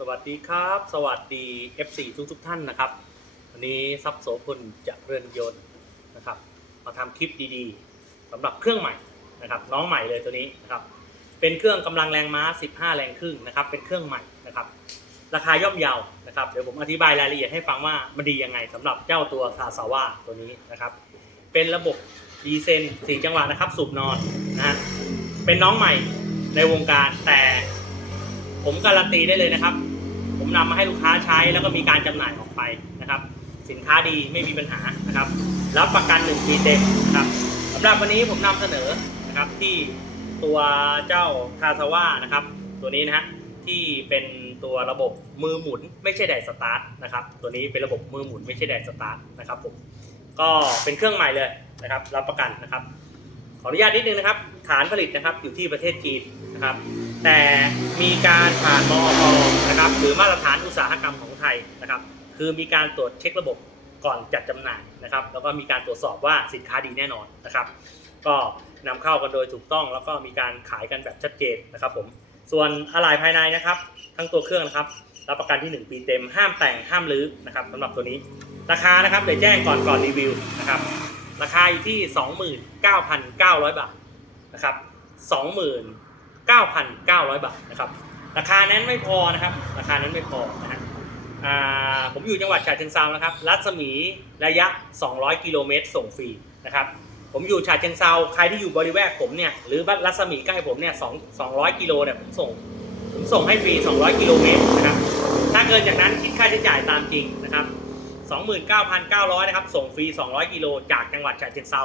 สวัสดีครับ สวัสดี FC ทุกทุกๆท่านนะครับ วันนี้ซับโสพลจะเรือนยนต์นะครับ มาทำคลิปดีๆสำหรับเครื่องใหม่นะครับ น้องใหม่เลยตัวนี้นะครับ เป็นเครื่องกำลังแรงม้า 15 แรงครึ่งนะครับ เป็นเครื่องใหม่นะครับ ราคาย่อมเยานะครับ เดี๋ยวผมอธิบายรายละเอียดให้ฟังว่ามันดียังไงสำหรับเจ้าตัวคาซาว่าตัวนี้นะครับ เป็นระบบดีเซนสี่จังหวะนะครับ สูบนอนนะฮะเป็นน้องใหม่ในวงการแต่ ผมการันตีได้เลยนะครับ ผมนำมาให้ลูกค้าใช้แล้วก็มีการจำหน่ายออกไปนะครับ สินค้าดีไม่มีปัญหานะครับ รับประกัน 1 ปีเต็มนะครับสำหรับวันนี้ผมนำเสนอนะครับที่ตัวเจ้าคาซาว่านะครับ ตัวนี้นะฮะที่เป็นตัวระบบมือหมุน ไม่ใช่แดดสตาร์ทนะครับตัวนี้เป็นระบบมือหมุนไม่ใช่แดดสตาร์ทนะครับผมก็เป็นเครื่องใหม่เลยนะครับ รับประกันนะครับ ขออนุญาตนิดนึงนะครับ ฐานผลิตนะครับอยู่ที่ประเทศจีนนะครับ แต่มีการผ่านมอพนะครับหรือมาตรฐานอุตสาหกรรมของไทยนะครับ คือมีการตรวจเช็คระบบก่อนจัดจำหน่ายนะครับ แล้วก็มีการตรวจสอบว่าสินค้าดีแน่นอนนะครับ ก็นำเข้ากันโดยถูกต้องแล้วก็มีการขายกันแบบชัดเจนนะครับผมส่วนอะไหล่ภายในนะครับ ทั้งตัวเครื่องนะครับรับประกันที่ 1 ปีเต็มห้ามแต่งห้ามรื้อนะครับสำหรับตัวนี้ ราคานะครับเดี๋ยวแจ้งก่อนก่อนรีวิวนะครับราคาอยู่ที่ 29,900 บาทนะครับ 29,900 บาทนะครับราคานั้นไม่พอนะครับ ราคานั้นไม่พอนะฮะผมอยู่จังหวัดฉะเชิงเทรานะครับ รัศมีระยะ 200 กิโลเมตรส่งฟรีนะครับ ผมอยู่ฉะเชิงเทราใครที่อยู่บริเวณผมเนี่ย หรือบรัศมีใกล้ผมเนี่ย2 200 กิโลเนี่ยผมส่ง ผมส่งให้ฟรี 200 กิโลเมตรนะครับ ถ้าเกินจากนั้นคิดค่าใช้จ่ายตามจริงนะครับ 29,900 นะครับ ส่งฟรี 200 กิโลจากจังหวัดฉะเชิงเทรา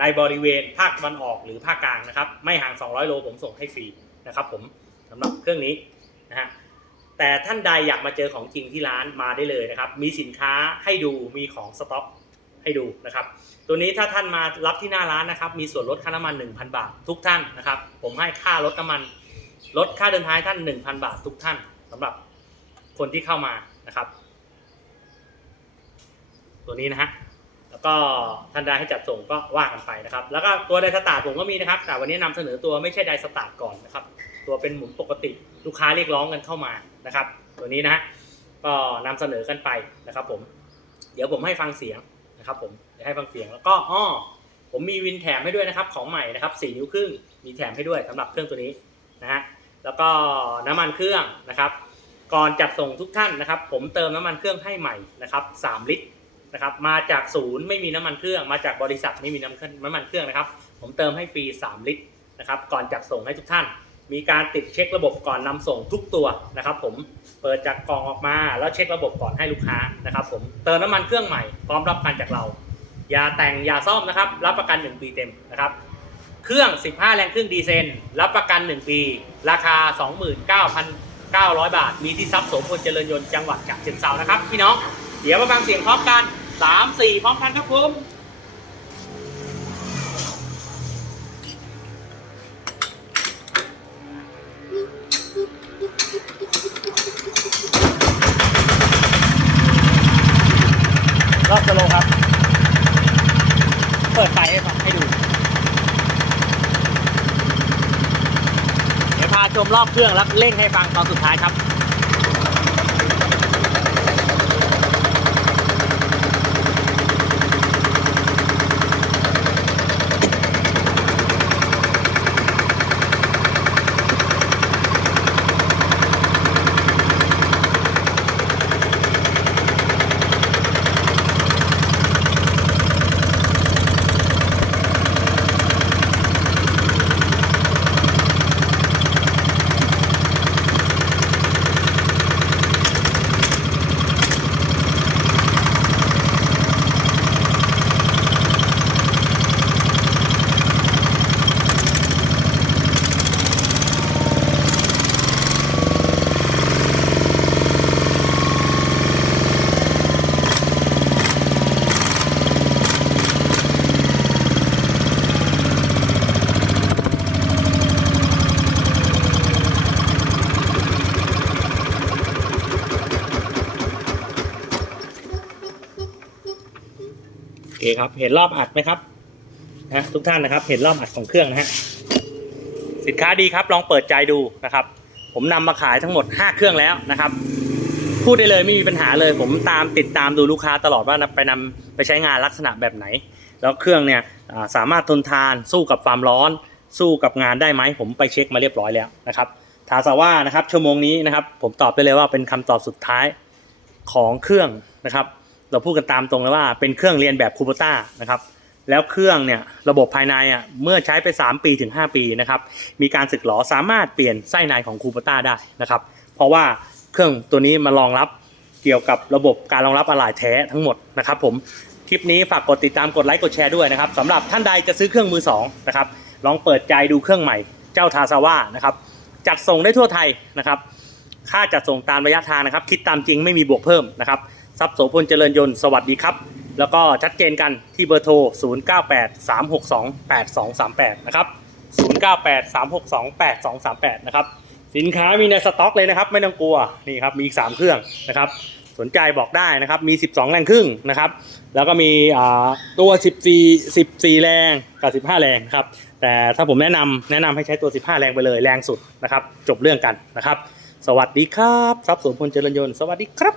ในบริเวณภาคตะวันออกหรือภาคกลางนะครับ ไม่ห่าง 200 โลผมส่งให้ฟรีนะครับผมสำหรับเครื่องนี้นะฮะแต่ท่านใดอยากมาเจอของจริงที่ร้านมาได้เลยนะครับ มีสินค้าให้ดูมีของสต็อกให้ดูนะครับ ตัวนี้ถ้าท่านมารับที่หน้าร้านนะครับ มีส่วนลดค่าน้ำมัน 1,000 บาททุกท่านนะครับ ผมให้ค่ารถน้ำมันลดค่าเดินทางท่าน 1,000 บาททุกท่านสำหรับคนที่เข้ามานะครับ ตัวนี้นะฮะ แล้วก็ท่านใดให้จัดส่งก็ว่ากันไปนะครับ แล้วก็ตัวไดสตาร์ผมก็มีนะครับ แต่วันนี้นำเสนอตัวไม่ใช่ไดสตาร์ก่อนนะครับ ตัวเป็นหมุนปกติลูกค้าเรียกร้องกันเข้ามานะครับ ตัวนี้นะฮะก็นำเสนอกันไปนะครับ ผม เดี๋ยวผมให้ฟังเสียงนะครับผมเดี๋ยวให้ฟังเสียงแล้วก็อ้อผมมีวินแถมให้ด้วยนะครับของใหม่นะครับ4นิ้วครึ่งมีแถมให้ด้วยสำหรับเครื่องตัวนี้นะฮะแล้วก็น้ำมันเครื่องนะครับ ก่อนจัดส่งทุกท่านนะครับ ผมเติมน้ำมันเครื่องให้ใหม่นะครับ3ลิตร นะครับมาจากศูนย์ไม่มีน้ำมันเครื่อง มาจากบริษัทไม่มีน้ำเครื่องน้ำมันเครื่องนะครับ ผมเติมให้ฟรี 3 ลิตรนะครับก่อนจัดส่งให้ทุกท่าน มีการติดเช็คระบบก่อนนำส่งทุกตัวนะครับผมเปิดจากกล่องออกมาแล้วเช็คระบบก่อนให้ลูกค้านะครับผมเติมน้ำมันเครื่องใหม่พร้อมรับประกันจากเราอย่าแต่งอย่าซ่อมนะครับ รับประกัน 1 ปีเต็มนะครับ เครื่อง 15 แรงครึ่งดีเซนรับประกัน 1 ปี ราคา 29,900 บาท มีที่ซับสมพลเจริญยนต์จังหวัดฉะเชิงเทรานะครับ พี่น้อง เดี๋ยวมาฟังเสียงพร้อมกัน3 4พร้อมกันครับผมรอบสโลว์ครับ เปิดไฟให้ฟังให้ดู เดี๋ยวพาชมรอบเครื่องแล้วเล่นให้ฟังตอนสุดท้ายครับ คครับ เห็นรอบอัดไหมครับนะทุกท่านนะครับ เห็นรอบอัดของเครื่องนะฮะสินค้าดีครับลองเปิดใจดูนะครับ ผมนำมาขายทั้งหมด 5 เครื่องแล้วนะครับ พูดได้เลยไม่มีปัญหาเลย ผมตามติดตามดูลูกค้าตลอดว่าไปนำไปใช้งานลักษณะแบบไหน แล้วเครื่องเนี่ยสามารถทนทานสู้กับความร้อน สู้กับงานได้ไหมผมไปเช็คมาเรียบร้อยแล้วนะครับทาซาว่านะครับชั่วโมงนี้นะครับ ผมตอบได้เลยว่าเป็นคำตอบสุดท้ายของเครื่องนะครับ เราพูดกันตามตรงเลยว่าเป็นเครื่องเรียนแบบคูโบต้านะครับแล้วเครื่องเนี่ยระบบภายในอะเมื่อใช้ไป 3 ปีถึง 5 ปีนะครับมีการสึกหรอสามารถเปลี่ยนไส้ในของคูโบต้าได้นะครับเพราะว่าเครื่องตัวนี้มารองรับเกี่ยวกับระบบการรองรับอะไหล่แท้ทั้งหมดนะครับผมคลิปนี้ฝากกดติดตามกดไลค์กดแชร์ด้วยนะครับสำหรับท่านใดจะซื้อเครื่องมือสองนะครับลองเปิดใจดูเครื่องใหม่เจ้าทาซาว่านะครับจัดส่งได้ทั่วไทยนะครับค่าจัดส่งตามระยะทางนะครับ คิดตามจริงไม่มีบวกเพิ่มนะครับ ทรัพย์โสพลเจริญยนต์สวัสดีครับ แล้วก็ชัดเจนกันที่เบอร์โทร 0983628238 นะครับ 0983628238 นะครับ สินค้ามีในสต็อกเลยนะครับไม่ต้องกลัวนี่ครับมีอีก 3 เครื่องนะครับสนใจบอกได้นะครับมี 12 แรงครึ่งนะครับ แล้วก็มีอ่าตัว 14 14 แรงกับ 15 แรงครับ แต่ถ้าผมแนะนำแนะนำให้ใช้ตัว 15 แรงไปเลยแรงสุดนะครับ จบเรื่องกันนะครับ สวัสดีครับทรัพย์สมพลเจริญยนต์สวัสดีครับ